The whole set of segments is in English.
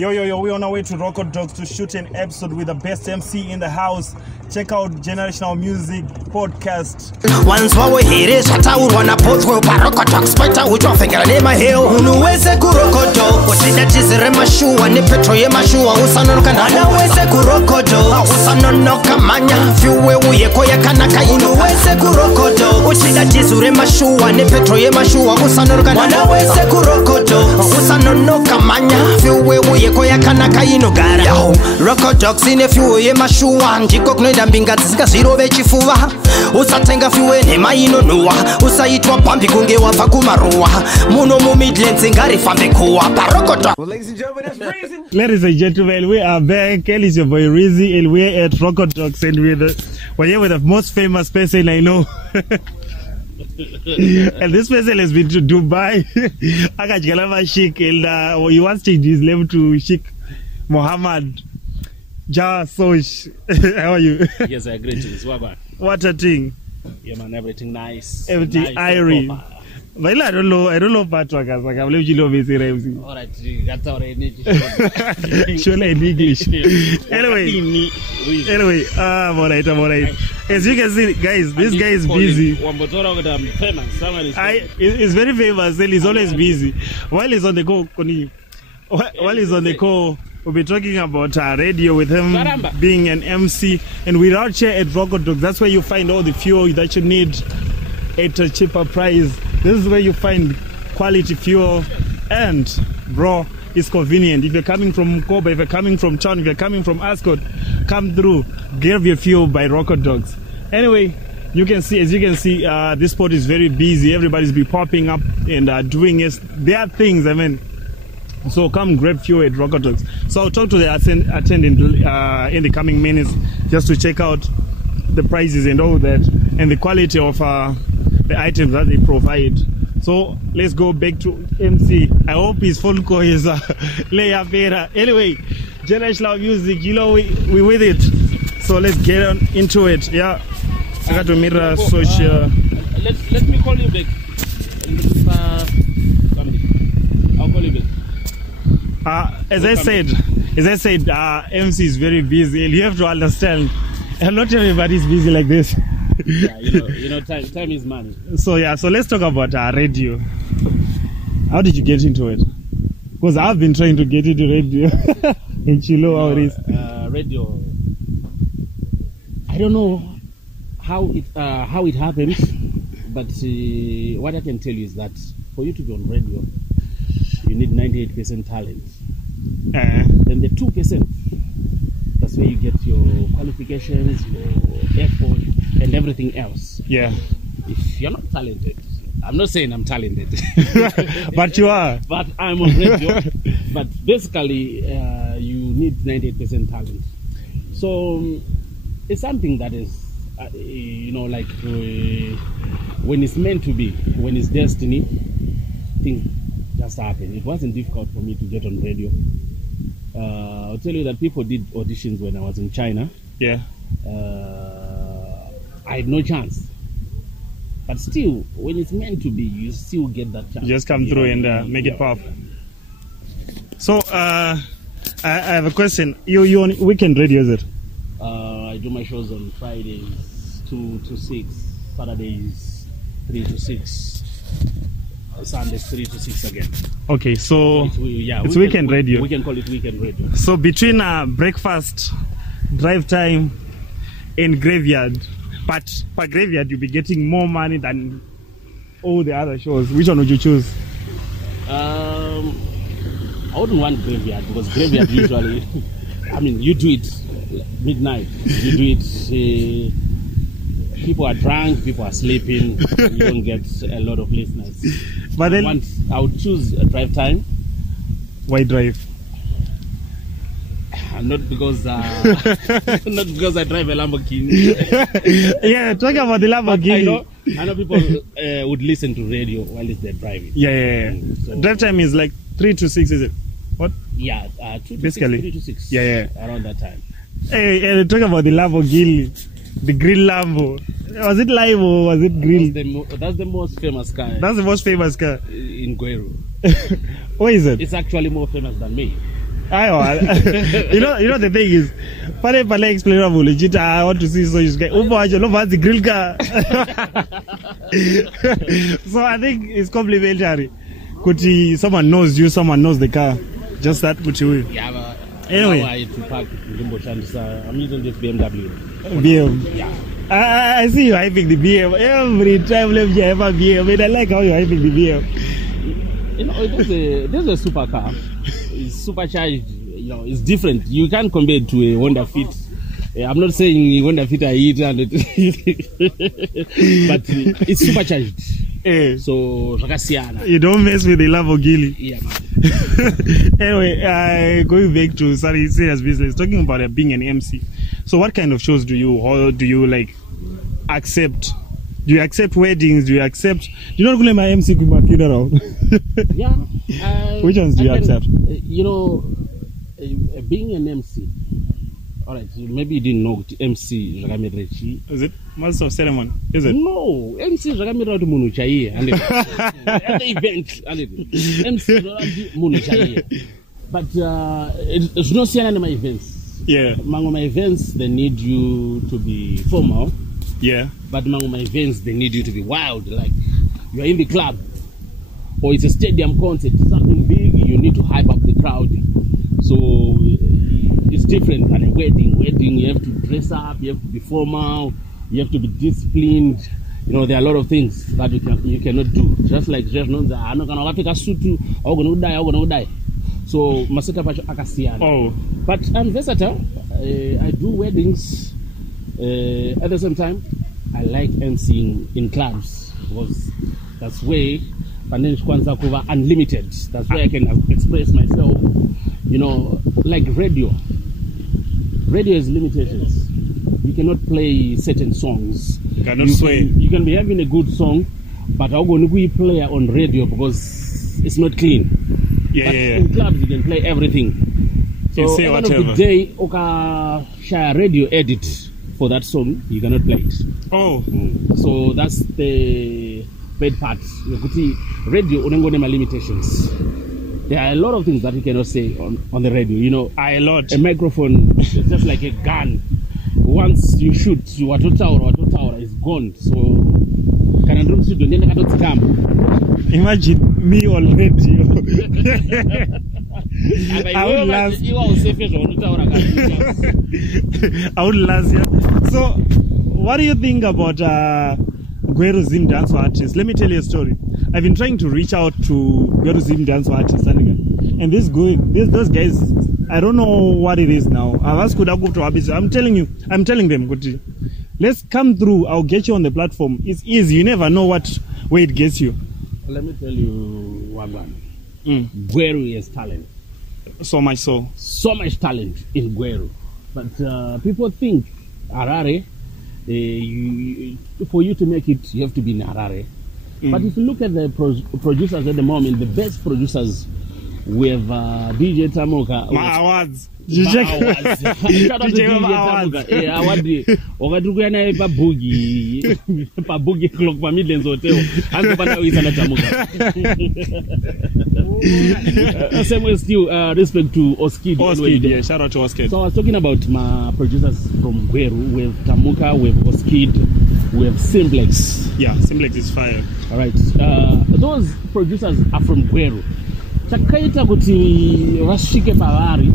Yo, we're on our way to Rocodox to shoot an episode with the best MC in the house. Check out Generational Music Podcast. Once we hear it, shut out one up both will Rocodox, but I would finger name a hill. Who is a Rocodox? Was it that is a Remashu and the Petro Yemashu, Usanoka? Now is a Rocodox, Usanoka Mania, few way we Koya Kanaka, you know, is a Rocodox. Was it that is Remashu and the Petro Yemashu, Usanoka? Now is a Rocodox, Usanoka Mania, few way we Koya Kanaka, you know, Gara. Rocodox in a few Yemashu and Jikok. Mbinga zisingaziro vechifuva usatenga fiwe nemaino nuwa usaitwa pambi kunge wafa kumaruwa muno mu Midlands ngari fambe kuwa parokota. Well, ladies and gentlemen, that's Reason. Ladies and gentlemen, we are back. Kelly's your boy Reas, and we're at Rocodox, and we're here with the most famous person I know. And this person has been to Dubai. Akajgalava Sheikh, and he wants to change his name to Sheikh Mohammed. Jah Soshea. How are you? Yes, I agree to this. What a thing. Yeah, man, everything nice. Everything nice, irie. Well, I don't know Patwa, I believe you love it. All right, that's all I need. Surely in English. Anyway, I'm alright. As you can see, guys, this guy is busy. He's very famous, and he's always busy. While he's on the go, we'll be talking about radio with him being an MC, and we're out here at Rocodox. That's where you find all the fuel that you need at a cheaper price. This is where you find quality fuel, and bro, it's convenient. If you're coming from Koba, if you're coming from town, if you're coming from Ascot, come through, grab your fuel by Rocodox. Anyway, as you can see, this spot is very busy. Everybody's be popping up and doing their things. I mean. So come grab fuel at Rocodox. So I'll talk to the attendant in the coming minutes just to check out the prices and all that and the quality of the items that they provide. So let's go back to MC. I hope his phone call is Leia. Anyway, Generational Music, you know we with it. So let's get on into it. Yeah, I got to meet Soshea. Let me call you back. I'll call you back. As I said, MC is very busy, and you have to understand, not everybody's busy like this. Yeah, you know, time is money. So let's talk about radio. How did you get into it? Because I've been trying to get into radio. And you know how it is. Radio. I don't know how it happened, but what I can tell you is that for you to be on radio, you need 98% talent. Then the 2%, that's where you get your qualifications, your effort, and everything else. Yeah. If you're not talented, I'm not saying I'm talented. But you are. But I'm on radio. But basically, you need 98% talent. So it's something that is, like when it's meant to be, when it's destiny, things just happened. It wasn't difficult for me to get on radio. I'll tell you that people did auditions when I was in China. Yeah. I had no chance. But still, when it's meant to be, you still get that chance. You just come through and make it pop. So, I have a question. You on weekend radio, is it? I do my shows on Fridays 2 to 6, Saturdays 3 to 6. Sundays 3 to 6 again. Okay, so it's weekend radio. We can call it weekend radio. So between breakfast, drive time, and graveyard, but for graveyard you'll be getting more money than all the other shows. Which one would you choose? I wouldn't want graveyard because graveyard usually, you do it midnight. You do it. People are drunk, people are sleeping, you don't get a lot of listeners. But then I would choose a drive time. Why drive? Not because I drive a Lamborghini. Yeah, talk about the Lamborghini. I know people would listen to radio while they're driving. Yeah. So, drive time is like 3 to 6, is it? What? Yeah, 3 to 6. Yeah. Around that time. Hey, talk about the Lamborghini. The green Lambo. Was it live or was it green? That's the most famous car. That's the most famous car? In Gweru. What is it? It's actually more famous than me. You know the thing is, but explainable. I want to see so you get the grill car. So I think it's complimentary. Kuti someone knows you, someone knows the car. Just that kuti you. Yeah, but anyway. I'm using this BMW. BM. Yeah. I see you hyping the BM every time you have a BM. And I like how you're hyping the BM. You know, there's a supercar. It's supercharged. You know, it's different. You can't compare it to a Honda Fit. I'm not saying Honda Fit are 800, but it's supercharged. So you don't mess with the Lamborghini. Yeah, man. Anyway, going back to serious business, talking about being an MC. So what kind of shows do you like accept? Do you accept weddings? Do you not go to my MC with my funeral? Yeah. Which ones do you accept? You know, being an MC. All right, maybe you didn't know MC Jagamerechi. Is it master of ceremony? Is it? No, MC Jagamerechi Munuchai. At the event, MC Munuchai. But it's not seen in my events. Yeah. Among my events, they need you to be formal. Yeah. But among my events, they need you to be wild. Like you are in the club, or it's a stadium concert, something big. You need to hype up the crowd. So it's different than a wedding. Wedding, you have to dress up, you have to be formal, you have to be disciplined. You know, there are a lot of things that you cannot do. Just like I'm not gonna take a suit, I'm gonna die. So Masika Pacho Akasian. Oh. But I'm versatile. I do weddings. At the same time, I like emceeing in clubs because that's where unlimited. That's where I can express myself. You know, like radio. Radio has limitations. You cannot play certain songs. You cannot sway. You can be having a good song, but I'm going to play on radio because it's not clean. Yeah. In clubs, you can play everything. So say at the end whatever. of the day, share radio edit for that song, you cannot play it. Oh. So that's the bad part. Radio limitations. There are a lot of things that you cannot say on the radio. You know, a lot. A microphone is just like a gun. Once you shoot, you are tower is gone. So imagine me on radio. I would last. Yeah. So, what do you think about Gweru Zim dance artists? Let me tell you a story. I've been trying to reach out to Gweru Zim dance artists, and those guys, I don't know what it is now. I'm telling them, let's come through. I'll get you on the platform. It's easy. You never know where it gets you. Let me tell you one. Gweru has talent. So much so. So much talent in Gweru. But people think Harare, for you to make it, you have to be in Harare. But if you look at the producers at the moment, the best producers, we have DJ Tamoka. My awards. Shout out to DJ Tamoka. Wakatukuya pa boogie clock pa Midlands Hotel. Angopanda uisana Tamoka. Same way still, respect to Oskid. Yeah, shout out to Oskid. So I was talking about my producers from Gweru. We have Tamuka, we have Oskid, we have Simplex. Yeah, Simplex is fire. Alright. Those producers are from Gweru. Chakaita kuti washike pavari.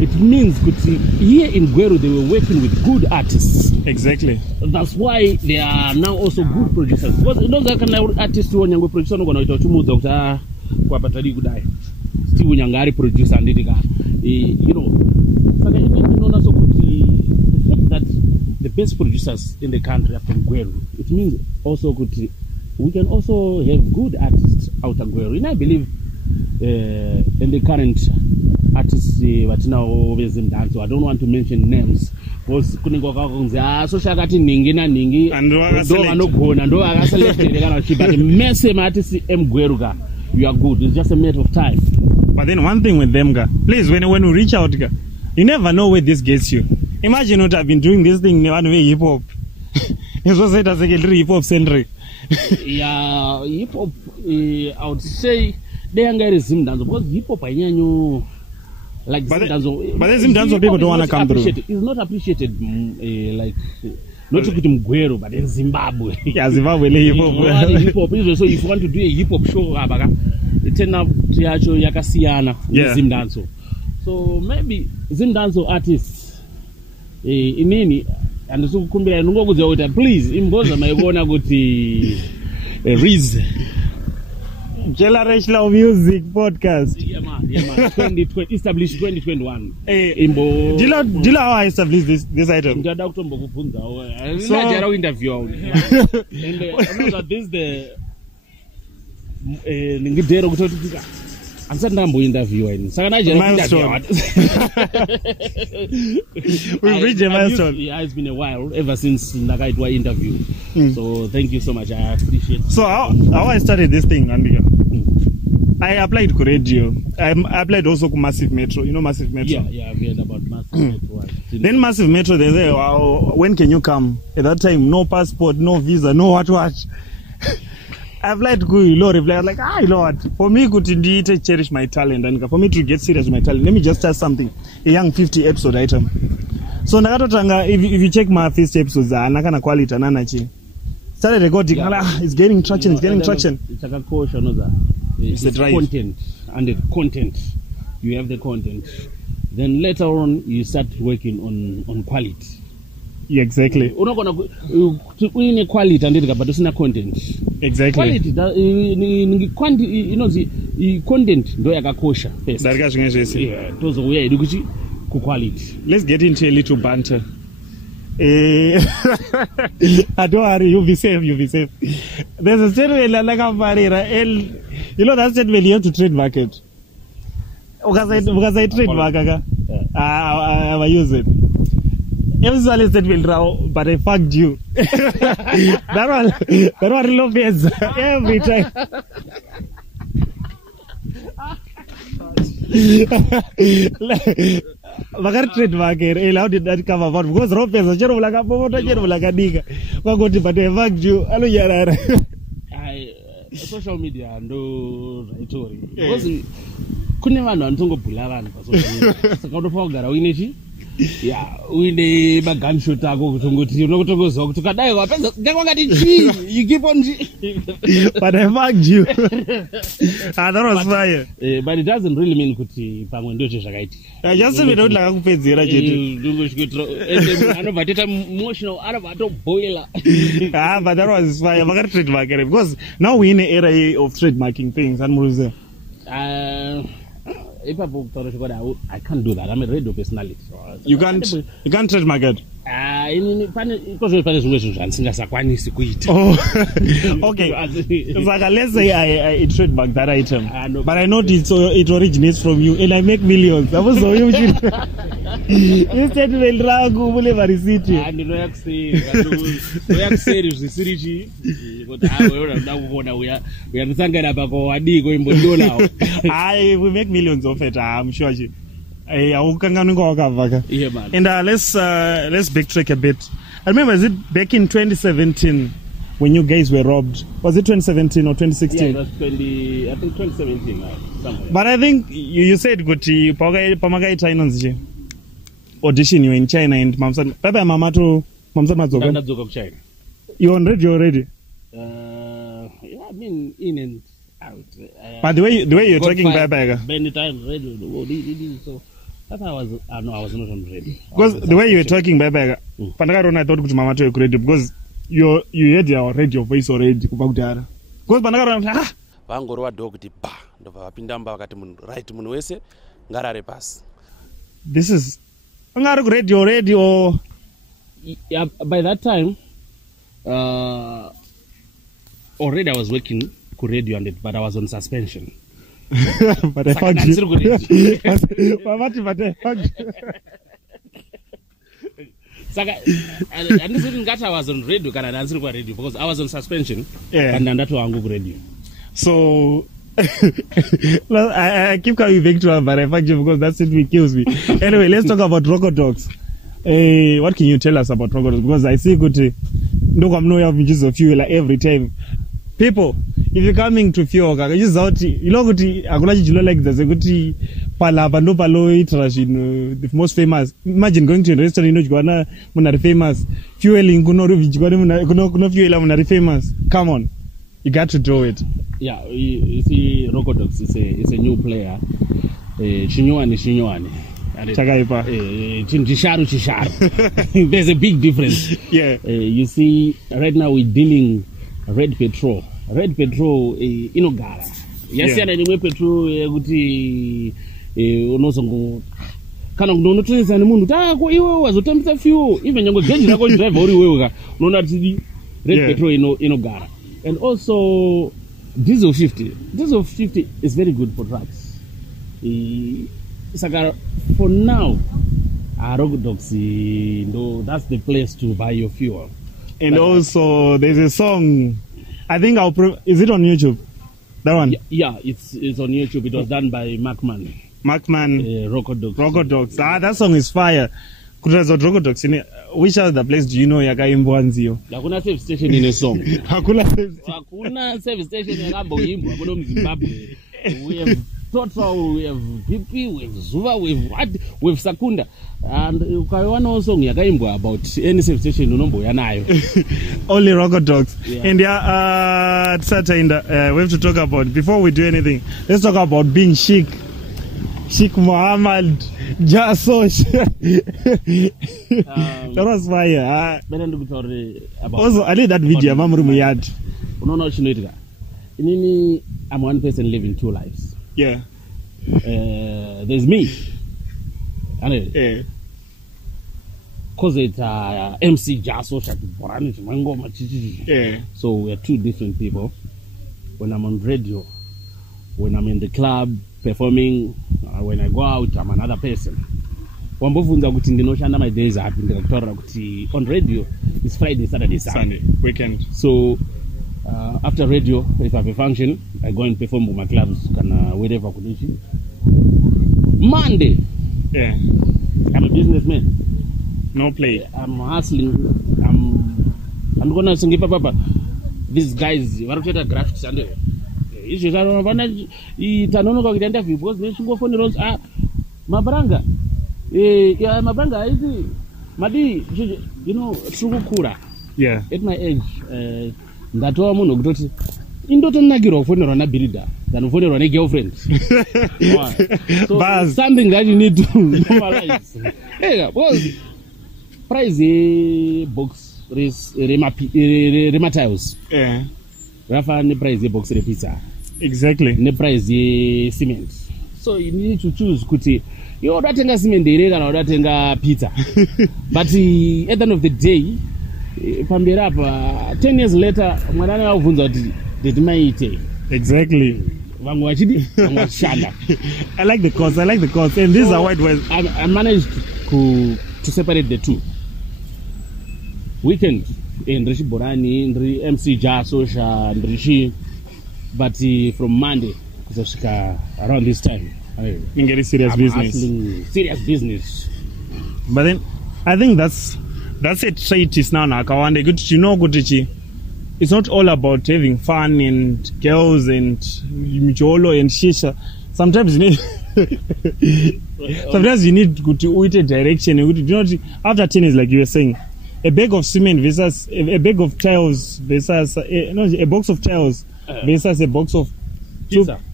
It means kuti here in Gweru they were working with good artists. Exactly. That's why they are now also good producers. Because those are kind of artists who are producer no gonna chumuza kuta kwa patali kudai. Still nyangari producer ndika. You know. Saka you know also kuti the fact that the best producers in the country are from Gweru. It means also kuti we can also have good artists out of Gweru. And I believe in the current artists but now always in dance, so I don't want to mention names because kuningo kakunza social kati ningi na ningi ndo anogona ndo akaselected kana chiba the message artists Gweru, you are good. It's just a matter of time. But then one thing with them, please, when we reach out, you never know where this gets you. Imagine what I've been doing this thing one way hip hop. It's also as a hip hop centric. Yeah, hip hop. I would say they are dance because hip hop Like but then Zimdanzo people don't want to come through. It's not appreciated like not to Gweru, but in Zimbabwe. Yeah, Zimbabwe hip hop. So if you want to do a hip hop show, it turn up to Yakasiana Zimdanzo. So maybe Zimdanzo artists inini and so kumbira nungokuza please imboza maibona kuti Reas Generational Music Podcast. Yeah man. 2020 established 2021. Dila how I established this item. Ndada kutombo kufunza. Ndajara interview. And another this the ngidero kutotika. Answer ndambo interview wena. Saka najara interview. We've reached a milestone. Yeah, it's been a while ever since ndakaitwa interview. So thank you so much. I appreciate it. So how I started this thing, Andika. I applied to radio. I applied also to Massive Metro. You know Massive Metro? Yeah, I've heard about Massive Metro. Then Massive Metro, they say, when can you come? At that time, no passport, no visa, no what. I applied to go, reply. I was like, you know what? For me, to cherish my talent, and for me to get serious with my talent, let me just start something. A young 50 episode item. So, if you check my first episodes, I'm quality and started recording. It's gaining traction. It's like a caution, it's the drive. Content and the content. You have the content. Then later on, you start working on quality. Yeah, exactly. You're not gonna in quality and but it's not content. Exactly. Quality. You know the content. Do you kosha? Yeah. Those way do quality. Let's get into a little banter. Don't worry, you'll be safe. There's a statement like a barrier. You know that statement you have to trademark it. Because I trademark, I use it. Every statement now, but I fucked you. that one love is every time. Magar trademark how did that come about? Because Rope is a general like a Bomoto general like a digger. What got but I fucked you. Hello, Yara. Social media no story. Because couldn't even Antongo Pulavan for social media. So, kind of fogger, we yeah, we need a gunshot. I go to you know to go to Kadai. You keep on, but I fucked you. That was fire. But it doesn't really mean Kuti Pangondoche Shagaiti. I just said we don't like to pay I know, but it's emotional. I don't boil. But that was fire. I'm going to trademark it because now we're in an era of trademarking things. And if I can't do that. I'm a radio personality. So you can't trademark it. Because okay. Like, let's say I trademark that item, but I know it originates from you, and I make millions. I was so huge. Instead, we'll drag over the city. And we are serious. We make millions of it. I'm sure. Yeah, man. And let's backtrack a bit. I remember, is it back in 2017 when you guys were robbed? Was it 2017 or 2016? Yeah, it was 2017. Somewhere. But I think you said Guti Pamagai China audition you in China and Mamsan Papa Mama to Mamsan Mazoka China. You on radio already? Yeah, I mean in and out. But the way you're talking Baba. Many times radio. So that's how I was. No, I was not on radio. Because the way you were talking, Baba, Panagaron, I thought to Mama to radio because you had your radio voice already. Because Panagaron, Bangorwa dog di ba, the Pindamba got right Munwese, Garare pass. This is radio. Yeah, by that time, already I was working to radio on it, but I was on suspension. But I found you. But I found you. And this didn't get I was on radio, can I answer radio because I was on suspension. Yeah. And then that's why I'm going radio. So I keep coming back to her, but I found you because that's it kills me. Anyway, let's talk about Rocodox. What can you tell us about Rocodox? Because I see good no come no have just of you like every time. People, if you're coming to Fioga, you know, like there's a good palapa ndo paloitira zvinhu the most famous. Imagine going to a restaurant inodyiwana munhu ari famous, fueling kuno fuela munhu ari famous. Come on, you got to do it. Yeah, you see, Rocodox is a new player. Chinyuani. Chakaipa. Chisharu. There's a big difference. Yeah. You see, right now we're dealing red petrol. Red petrol inogara. Yes, yeah. Petrol kuti unozongo kana unotreza nemunhu tako iwe wazotambisa fuel even nyango geji rako driver uri wewe unoona kuti red petrol inogara. And also diesel 50 is very good for trucks. Saka for now Rocodox, that's the place to buy your fuel. And but also there's a song, I think is it on YouTube? That one? Yeah, it's on YouTube. It was done by Markman. Rocodox. That song is fire. Rocodox. Which other place do you know yakaimbwa nzio? Hakuna service station in a song. Hakuna service station yakamboimbwa kuno Zimbabwe. We have Total, we have BP, we have Zuva, we have what? We have Sakunda. And ukaiwana song yakaimbwa about any service station unombo yanayo. Only Rocodox. Yeah. And we have to talk about, before we do anything, let's talk about being Sheikh Muhammad, Jah Soshea. That was fire. Also, I did that video. I'm one person living two lives. Yeah. There's me. Yeah. Because it's MC Jah Soshea. Yeah. So we're two different people. When I'm on radio, when I'm in the club performing, when I go out, I'm another person. Wambofunza kuti ndinoshanda my days happy ndikakutaura kuti on radio it's Friday, Saturday, Sunday, weekend. So after radio, if I have a function, I go and perform with my clubs wherever kudishi. Monday, yeah, I'm a businessman. No play. I'm hustling. I'm gonna sing papa. These guys, what are the graphics and issues? I don't know. Itanonoka kuita interview because they should go for the roads. Mabranga. Yeah, Mabranga. Madi, you know, Sugukura. Yeah. At my age, ndatoa munhu kutoti indotonakirwa kufonera na builder than kufonera na girlfriend. So something that you need to normalize. Yeah, because price box rematiles. Yeah. Rafa ne price box pizza. Exactly. Ne price cement. So you need to choose kuti you udatenga cement ere kana udatenga pizza. But at the end of the day, pamberi apa 10 years later mwanana wavunza kuti nditimaite. Exactly. Vangu wachidi vangu wachanda. I like the cause and these are white words. I managed to separate the two. Weekend ndrishi Borani, ndri MC Jah Soshea, ndrishi, but from Monday kusvika around this time in getting serious business. Serious business. But then I think that's a trait is now nakawanda kuti you know kuti it's not all about having fun and girls and micholo and shisha. Sometimes you need kuti uite direction. You know, after 10 is like you were saying, a bag of cement versus a bag of tiles versus a box of tiles versus a box of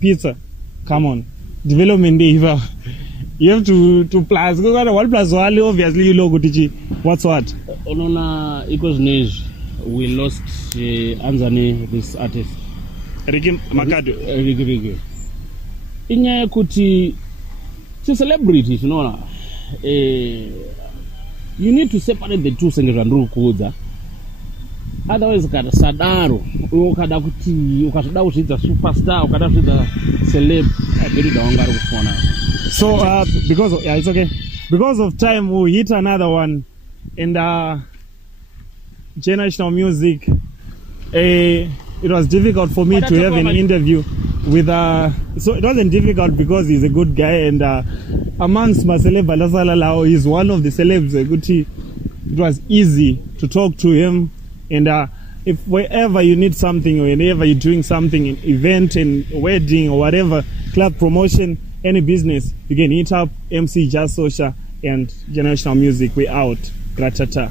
pizza. Come on, development day. You have to plus. Go 1 plus 1. Obviously, you know what's what. Onona equals Nej. We lost Anzani, this artist. Ricky Makado. Ricky. Inya kuti celebrities, you know. You need to separate the two things and rukuza. Otherwise, kada sadaro, ukada kuti ukada kushita superstar, ukada kushita celeb, very dawangaru kufona. So because of, it's okay. Because of time, we hit another one in the generational music. It was difficult for me to have an interview with so it wasn't difficult because he's a good guy and amongst my celeb he's one of the celebs. It was easy to talk to him, and if wherever you need something or whenever you're doing something, an event and wedding or whatever, club promotion, any business, you can hit up MC Jah Soshea and Generational Music. We out. Gratata.